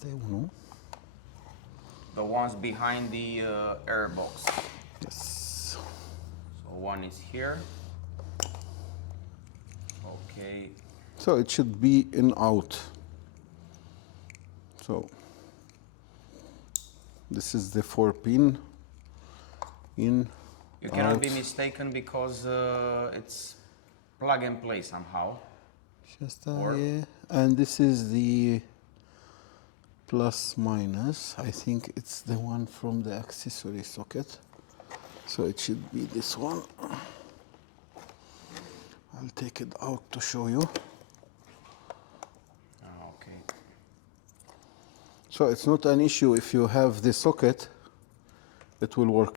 Este e unul. The ones behind the Airbox. Yes. So one is here. Okay. So it should be in out. So this is the 4-pin in. You cannot out. be mistaken because it's plug and play somehow. Yeah. And this is the plus minus. I think it's the one from the accessory socket. So it should be this one. I'll take it out to show you. Okay. So it's not an issue if you have the socket, it will work